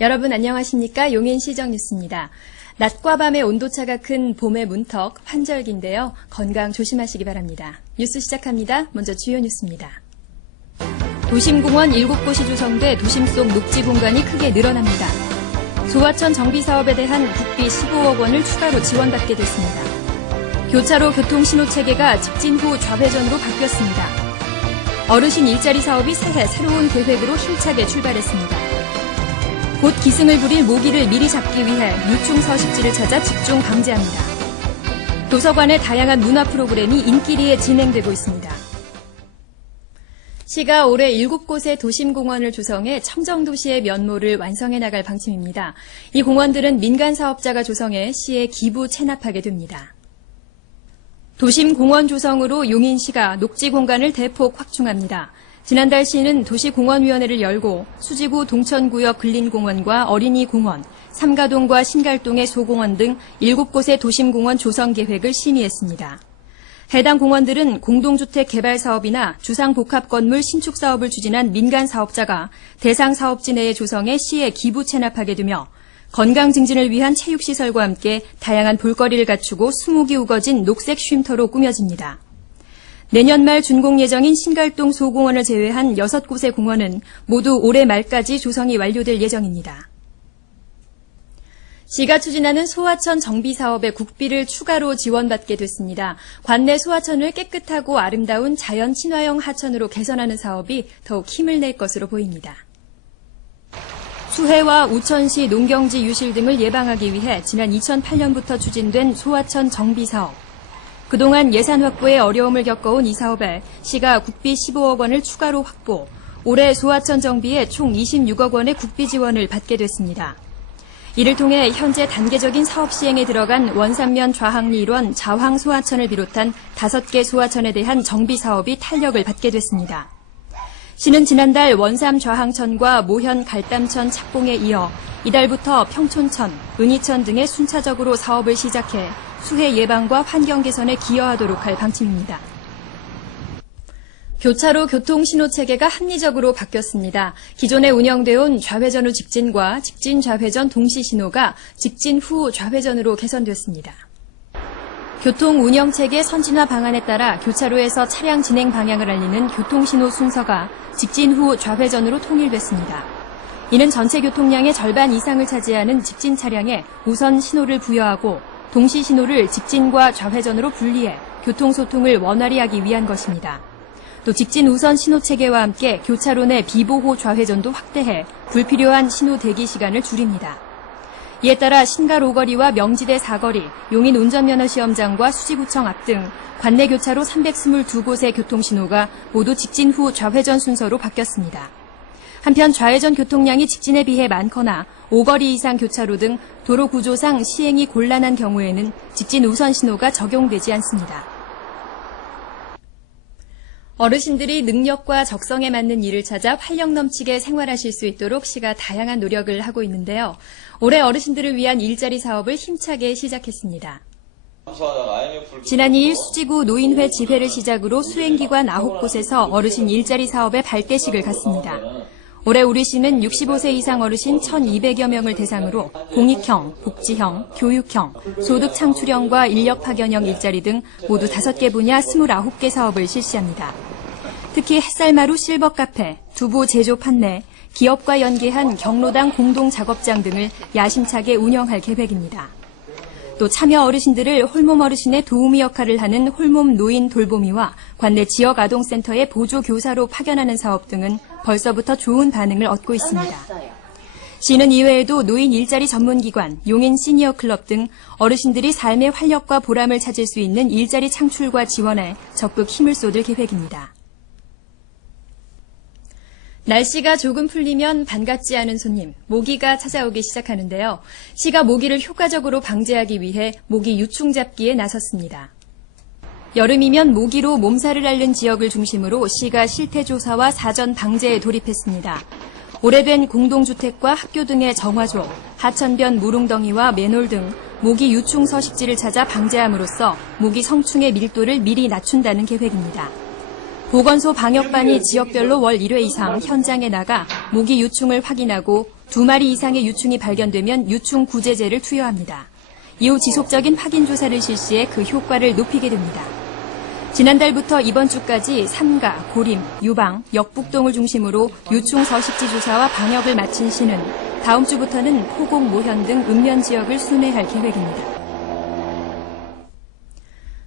여러분 안녕하십니까? 용인시정 뉴스입니다. 낮과 밤의 온도차가 큰 봄의 문턱, 환절기인데요. 건강 조심하시기 바랍니다. 뉴스 시작합니다. 먼저 주요 뉴스입니다. 도심공원 7곳이 조성돼 도심 속 녹지 공간이 크게 늘어납니다. 소하천 정비사업에 대한 국비 15억 원을 추가로 지원받게 됐습니다. 교차로 교통신호체계가 직진 후 좌회전으로 바뀌었습니다. 어르신 일자리 사업이 새해 새로운 계획으로 힘차게 출발했습니다. 곧 기승을 부릴 모기를 미리 잡기 위해 유충 서식지를 찾아 집중 방제합니다. 도서관의 다양한 문화 프로그램이 인기리에 진행되고 있습니다. 시가 올해 7곳의 도심공원을 조성해 청정도시의 면모를 완성해 나갈 방침입니다. 이 공원들은 민간 사업자가 조성해 시에 기부 체납하게 됩니다. 도심공원 조성으로 용인시가 녹지 공간을 대폭 확충합니다. 지난달 시는 도시공원위원회를 열고 수지구 동천구역 근린공원과 어린이공원, 삼가동과 신갈동의 소공원 등 7곳의 도심공원 조성 계획을 심의했습니다. 해당 공원들은 공동주택 개발 사업이나 주상복합건물 신축 사업을 추진한 민간 사업자가 대상 사업지 내에 조성해 시에 기부 체납하게 되며 건강 증진을 위한 체육시설과 함께 다양한 볼거리를 갖추고 수목이 우거진 녹색 쉼터로 꾸며집니다. 내년 말 준공 예정인 신갈동 소공원을 제외한 6곳의 공원은 모두 올해 말까지 조성이 완료될 예정입니다. 시가 추진하는 소하천 정비 사업에 국비를 추가로 지원받게 됐습니다. 관내 소하천을 깨끗하고 아름다운 자연 친화형 하천으로 개선하는 사업이 더욱 힘을 낼 것으로 보입니다. 수해와 우천시 농경지 유실 등을 예방하기 위해 지난 2008년부터 추진된 소하천 정비 사업. 그동안 예산 확보에 어려움을 겪어온 이 사업에 시가 국비 15억 원을 추가로 확보, 올해 소하천 정비에 총 26억 원의 국비 지원을 받게 됐습니다. 이를 통해 현재 단계적인 사업 시행에 들어간 원산면 좌항리 일원 자황 소하천을 비롯한 5개 소하천에 대한 정비 사업이 탄력을 받게 됐습니다. 시는 지난달 원삼 좌항천과 모현 갈담천 착공에 이어 이달부터 평촌천, 은이천 등의 순차적으로 사업을 시작해 수해 예방과 환경 개선에 기여하도록 할 방침입니다. 교차로 교통신호체계가 합리적으로 바뀌었습니다. 기존에 운영되어 온 좌회전 후 직진과 직진 좌회전 동시신호가 직진 후 좌회전으로 개선됐습니다. 교통운영체계 선진화 방안에 따라 교차로에서 차량 진행 방향을 알리는 교통신호 순서가 직진 후 좌회전으로 통일됐습니다. 이는 전체 교통량의 절반 이상을 차지하는 직진 차량에 우선 신호를 부여하고 동시 신호를 직진과 좌회전으로 분리해 교통소통을 원활히 하기 위한 것입니다. 또 직진 우선 신호 체계와 함께 교차로 내 비보호 좌회전도 확대해 불필요한 신호 대기 시간을 줄입니다. 이에 따라 신갈 5거리와 명지대 4거리, 용인 운전면허시험장과 수지구청 앞 등 관내 교차로 322곳의 교통신호가 모두 직진 후 좌회전 순서로 바뀌었습니다. 한편 좌회전 교통량이 직진에 비해 많거나 5거리 이상 교차로 등 도로 구조상 시행이 곤란한 경우에는 직진 우선 신호가 적용되지 않습니다. 어르신들이 능력과 적성에 맞는 일을 찾아 활력 넘치게 생활하실 수 있도록 시가 다양한 노력을 하고 있는데요. 올해 어르신들을 위한 일자리 사업을 힘차게 시작했습니다. 지난 2일 수지구 노인회 집회를 시작으로 수행기관 9곳에서 어르신 일자리 사업의 발대식을 갖습니다. 올해 우리시는 65세 이상 어르신 1,200여 명을 대상으로 공익형, 복지형, 교육형, 소득 창출형과 인력 파견형 일자리 등 모두 5개 분야 29개 사업을 실시합니다. 특히 햇살마루 실버 카페, 두부 제조 판매, 기업과 연계한 경로당 공동 작업장 등을 야심차게 운영할 계획입니다. 또 참여 어르신들을 홀몸 어르신의 도우미 역할을 하는 홀몸 노인 돌보미와 관내 지역 아동센터의 보조 교사로 파견하는 사업 등은 벌써부터 좋은 반응을 얻고 있습니다. 시는 이외에도 노인 일자리 전문기관, 용인 시니어 클럽 등 어르신들이 삶의 활력과 보람을 찾을 수 있는 일자리 창출과 지원에 적극 힘을 쏟을 계획입니다. 날씨가 조금 풀리면 반갑지 않은 손님, 모기가 찾아오기 시작하는데요. 시가 모기를 효과적으로 방제하기 위해 모기 유충 잡기에 나섰습니다. 여름이면 모기로 몸살을 앓는 지역을 중심으로 시가 실태조사와 사전 방제에 돌입했습니다. 오래된 공동주택과 학교 등의 정화조, 하천변 무릉덩이와 맨홀 등 모기 유충 서식지를 찾아 방제함으로써 모기 성충의 밀도를 미리 낮춘다는 계획입니다. 보건소 방역반이 지역별로 월 1회 이상 현장에 나가 모기 유충을 확인하고 2마리 이상의 유충이 발견되면 유충 구제제를 투여합니다. 이후 지속적인 확인 조사를 실시해 그 효과를 높이게 됩니다. 지난달부터 이번 주까지 삼가, 고림, 유방, 역북동을 중심으로 유충 서식지 조사와 방역을 마친 시는 다음 주부터는 호곡, 모현 등 읍면 지역을 순회할 계획입니다.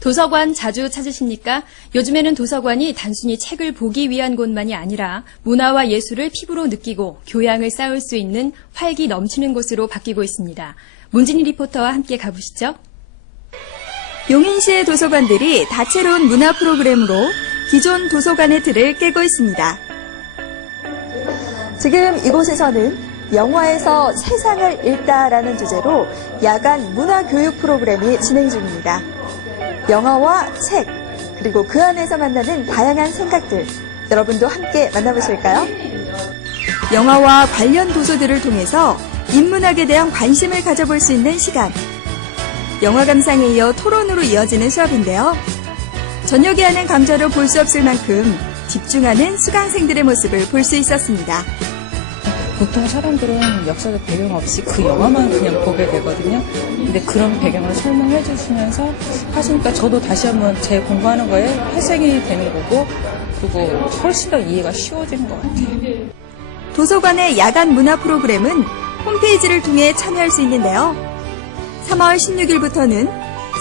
도서관 자주 찾으십니까? 요즘에는 도서관이 단순히 책을 보기 위한 곳만이 아니라 문화와 예술을 피부로 느끼고 교양을 쌓을 수 있는 활기 넘치는 곳으로 바뀌고 있습니다. 문진희 리포터와 함께 가보시죠. 용인시의 도서관들이 다채로운 문화 프로그램으로 기존 도서관의 틀을 깨고 있습니다. 지금 이곳에서는 영화에서 세상을 읽다라는 주제로 야간 문화교육 프로그램이 진행 중입니다. 영화와 책, 그리고 그 안에서 만나는 다양한 생각들, 여러분도 함께 만나보실까요? 영화와 관련 도서들을 통해서 인문학에 대한 관심을 가져볼 수 있는 시간. 영화 감상에 이어 토론으로 이어지는 수업인데요. 저녁에 하는 강좌로 볼 수 없을 만큼 집중하는 수강생들의 모습을 볼 수 있었습니다. 보통 사람들은 역사적 배경 없이 그 영화만 그냥 보게 되거든요. 근데 그런 배경을 설명해 주시면서 하시니까 저도 다시 한번 제 공부하는 거에 회생이 되는 거고, 그리고 훨씬 더 이해가 쉬워지는 것 같아요. 도서관의 야간 문화 프로그램은 홈페이지를 통해 참여할 수 있는데요. 3월 16일부터는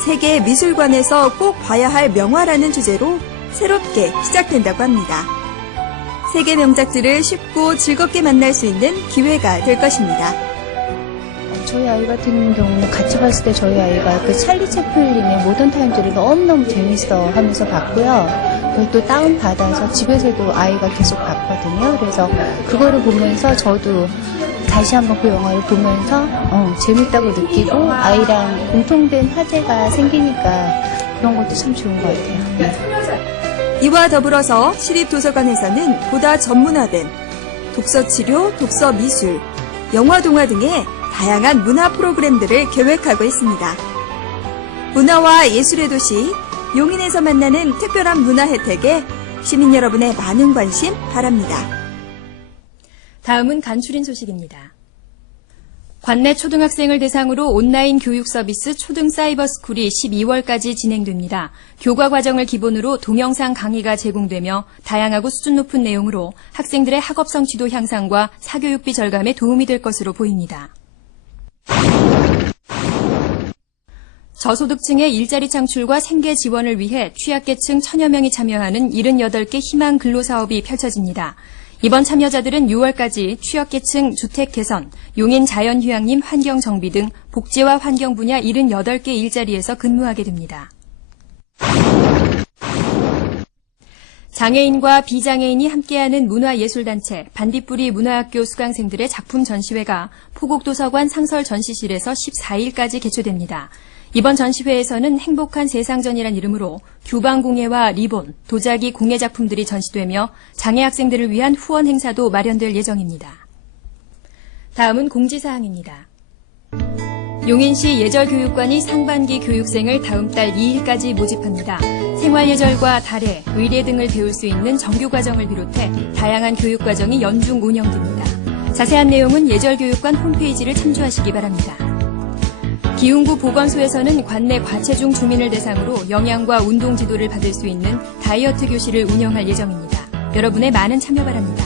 세계 미술관에서 꼭 봐야 할 명화라는 주제로 새롭게 시작된다고 합니다. 세계 명작들을 쉽고 즐겁게 만날 수 있는 기회가 될 것입니다. 저희 아이 같은 경우는 같이 봤을 때 저희 아이가 그 찰리 채플린의 모던 타임즈를 너무너무 재밌어 하면서 봤고요. 그걸 또 다운받아서 집에서도 아이가 계속 봤거든요. 그래서 그거를 보면서 저도 다시 한번 그 영화를 보면서 재밌다고 느끼고 아이랑 공통된 화제가 생기니까 그런 것도 참 좋은 것 같아요. 네. 이와 더불어서 시립도서관에서는 보다 전문화된 독서치료, 독서미술, 영화동화 등의 다양한 문화 프로그램들을 계획하고 있습니다. 문화와 예술의 도시, 용인에서 만나는 특별한 문화 혜택에 시민 여러분의 많은 관심 바랍니다. 다음은 간추린 소식입니다. 관내 초등학생을 대상으로 온라인 교육 서비스 초등사이버스쿨이 12월까지 진행됩니다. 교과 과정을 기본으로 동영상 강의가 제공되며 다양하고 수준 높은 내용으로 학생들의 학업 성취도 향상과 사교육비 절감에 도움이 될 것으로 보입니다. 저소득층의 일자리 창출과 생계 지원을 위해 취약계층 1000여 명이 참여하는 78개 희망 근로사업이 펼쳐집니다. 이번 참여자들은 6월까지 취약계층 주택 개선, 용인 자연휴양림 환경정비 등 복지와 환경 분야 78개 일자리에서 근무하게 됩니다. 장애인과 비장애인이 함께하는 문화예술단체 반딧불이 문화학교 수강생들의 작품 전시회가 포곡도서관 상설 전시실에서 14일까지 개최됩니다. 이번 전시회에서는 행복한 세상전이란 이름으로 규방공예와 리본, 도자기 공예 작품들이 전시되며 장애 학생들을 위한 후원 행사도 마련될 예정입니다. 다음은 공지사항입니다. 용인시 예절교육관이 상반기 교육생을 다음 달 2일까지 모집합니다. 생활예절과 달애, 의례 등을 배울 수 있는 정규과정을 비롯해 다양한 교육과정이 연중 운영됩니다. 자세한 내용은 예절교육관 홈페이지를 참조하시기 바랍니다. 기흥구 보건소에서는 관내 과체중 주민을 대상으로 영양과 운동 지도를 받을 수 있는 다이어트 교실을 운영할 예정입니다. 여러분의 많은 참여 바랍니다.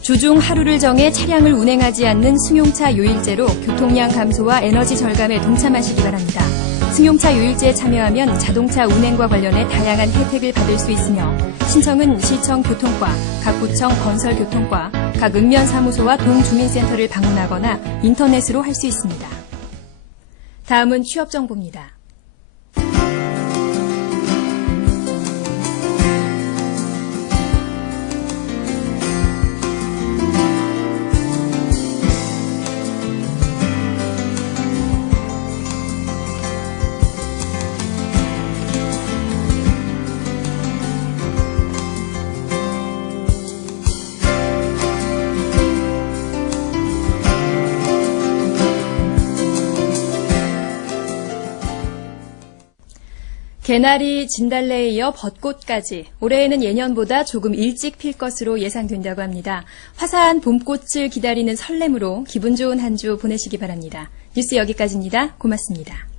주중 하루를 정해 차량을 운행하지 않는 승용차 요일제로 교통량 감소와 에너지 절감에 동참하시기 바랍니다. 승용차 요일제에 참여하면 자동차 운행과 관련해 다양한 혜택을 받을 수 있으며 신청은 시청 교통과, 각 구청 건설교통과, 각 읍면사무소와 동주민센터를 방문하거나 인터넷으로 할 수 있습니다. 다음은 취업정보입니다. 개나리, 진달래에 이어 벚꽃까지 올해에는 예년보다 조금 일찍 필 것으로 예상된다고 합니다. 화사한 봄꽃을 기다리는 설렘으로 기분 좋은 한 주 보내시기 바랍니다. 뉴스 여기까지입니다. 고맙습니다.